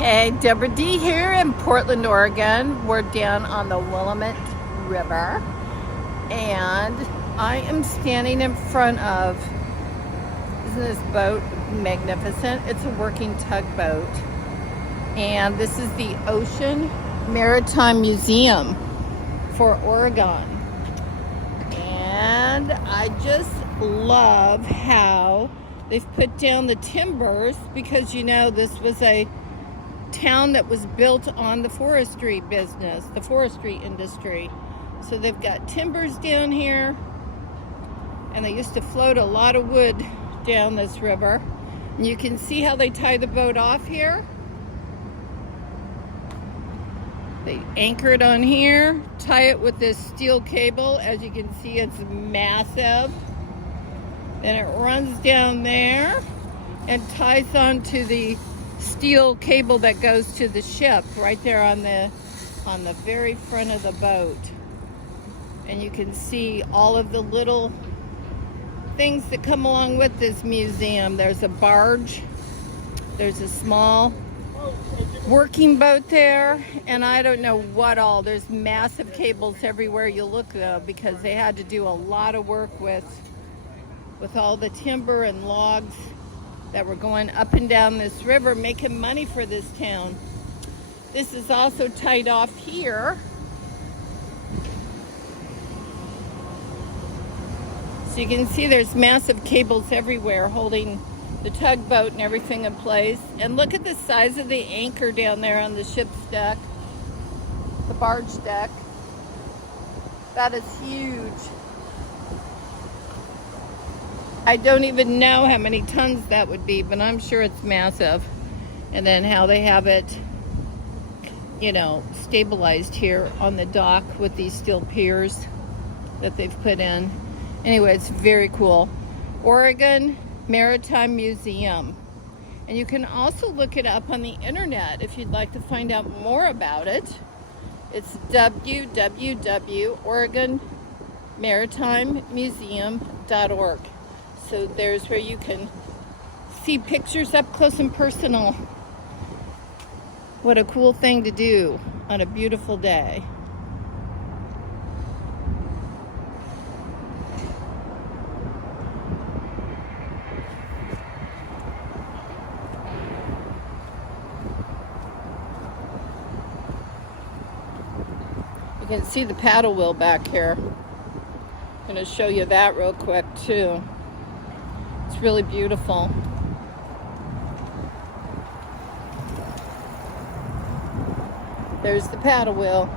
Hey, Debra D here in Portland, Oregon. We're down on the Willamette River, and I am standing in front of, isn't this boat magnificent? It's a working tugboat, and this is the Ocean Maritime Museum for Oregon. And I just love how they've put down the timbers, because you know this was a town that was built on the forestry business, the forestry industry. So they've got timbers down here, and they used to float a lot of wood down this river. And you can see how they tie the boat off here. They anchor it on here, tie it with this steel cable. As you can see, it's massive. Then it runs down there and ties onto the steel cable that goes to the ship right there on the very front of the boat. And you can see all of the little things that come along with this museum. There's a barge, there's a small working boat there, and I don't know what all. There's massive cables everywhere you look, though, because they had to do a lot of work with all the timber and logs that were going up and down this river, making money for this town. This is also tied off here. So you can see there's massive cables everywhere holding the tugboat and everything in place. And look at the size of the anchor down there on the ship's deck, the barge deck. That is huge. I don't even know how many tons that would be, but I'm sure it's massive. And then how they have it, you know, stabilized here on the dock with these steel piers that they've put in. Anyway, it's very cool. Oregon Maritime Museum. And you can also look it up on the internet if you'd like to find out more about it. It's www.oregonmaritimemuseum.org. So there's where you can see pictures up close and personal. What a cool thing to do on a beautiful day. You can see the paddle wheel back here. I'm going to show you that real quick too. It's really beautiful. There's the paddle wheel.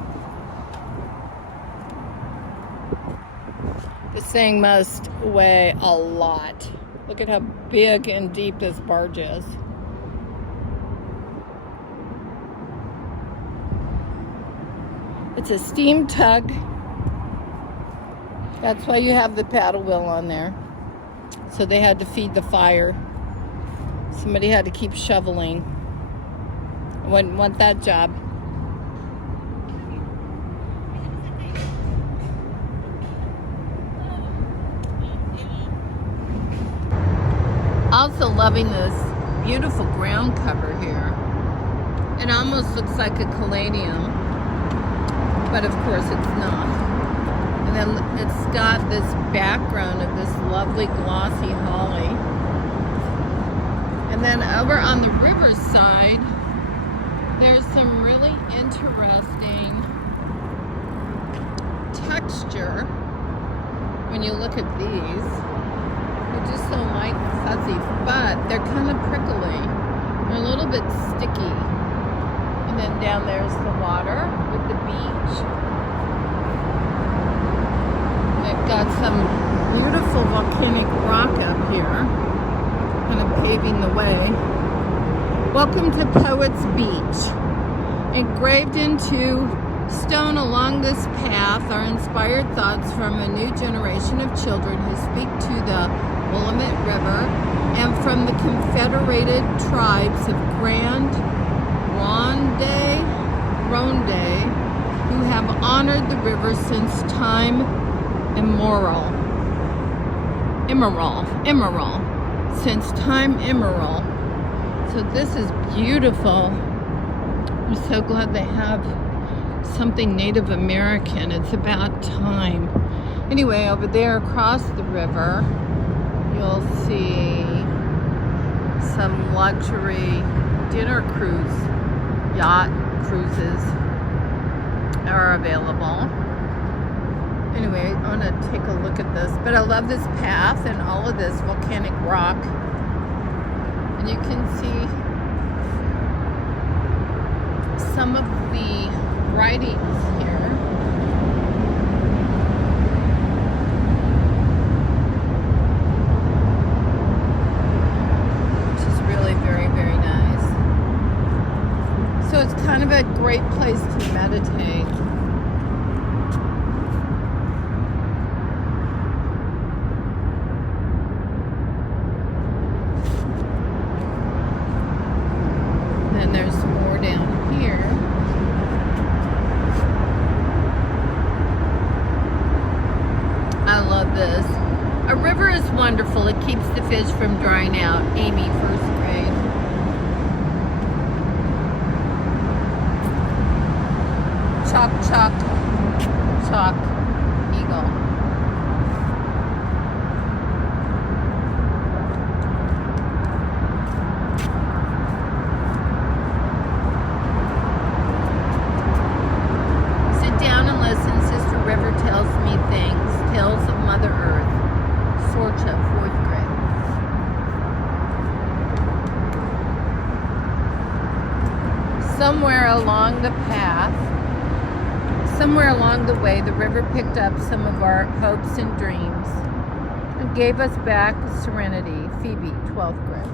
This thing must weigh a lot. Look at how big and deep this barge is. It's a steam tug. That's why you have the paddle wheel on there. So they had to feed the fire. Somebody had to keep shoveling. I wouldn't want that job. Also loving this beautiful ground cover here. It almost looks like a caladium, but of course it's not. And then it's got this background of this lovely glossy holly. And then over on the river side, there's some really interesting texture when you look at these. They're just so light and fuzzy, but they're kind of prickly. They're a little bit sticky. And then down there's the water with the beach. They've got some beautiful volcanic rock up here, kind of paving the way. Welcome to Poets Beach. Engraved into stone along this path are inspired thoughts from a new generation of children who speak to the Willamette River and from the confederated tribes of Grand Ronde, who have honored the river since time immemorial. Since time immemorial. So this is beautiful. I'm so glad they have something Native American. It's about time. Anyway, over there across the river, you'll see some luxury dinner cruise, yacht cruises are available. Anyway, I want to take a look at this. But I love this path and all of this volcanic rock. And you can see some of the writings here. Which is really very, very nice. So it's kind of a great place to meditate. There's more down here. I love this. A river is wonderful. It keeps the fish from drying out. Amy, first grade. Chalk, chalk, chalk, eagle. Somewhere along the path, somewhere along the way, the river picked up some of our hopes and dreams and gave us back serenity. Phoebe, 12th grade.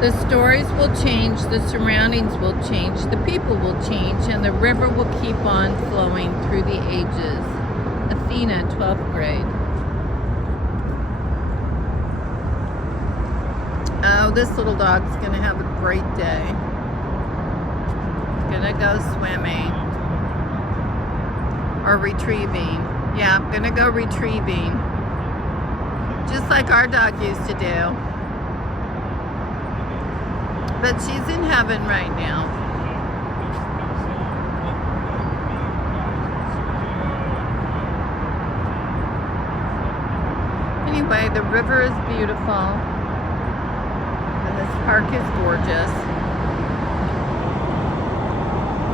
The stories will change, the surroundings will change, the people will change, and the river will keep on flowing through the ages. Athena, 12th grade. Oh, this little dog's gonna have a great day. Gonna go swimming. Or retrieving. Yeah, I'm gonna go retrieving. Just like our dog used to do. But she's in heaven right now. Anyway, the river is beautiful, and this park is gorgeous.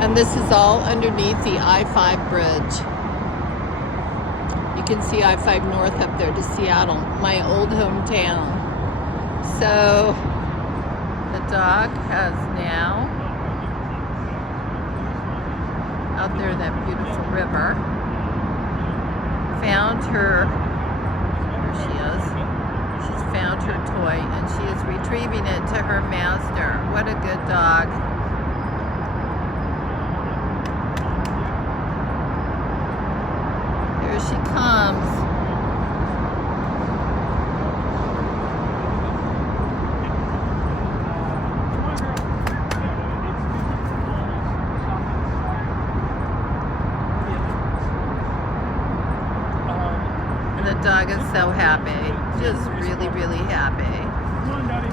And this is all underneath the I-5 bridge. You can see I-5 North up there to Seattle, my old hometown. So the dog has now, out there in that beautiful river, found her. She is. She's found her toy and she is retrieving it to her master. What a good dog. Here she comes. The dog is so happy, just really, really happy. Come on, Daddy.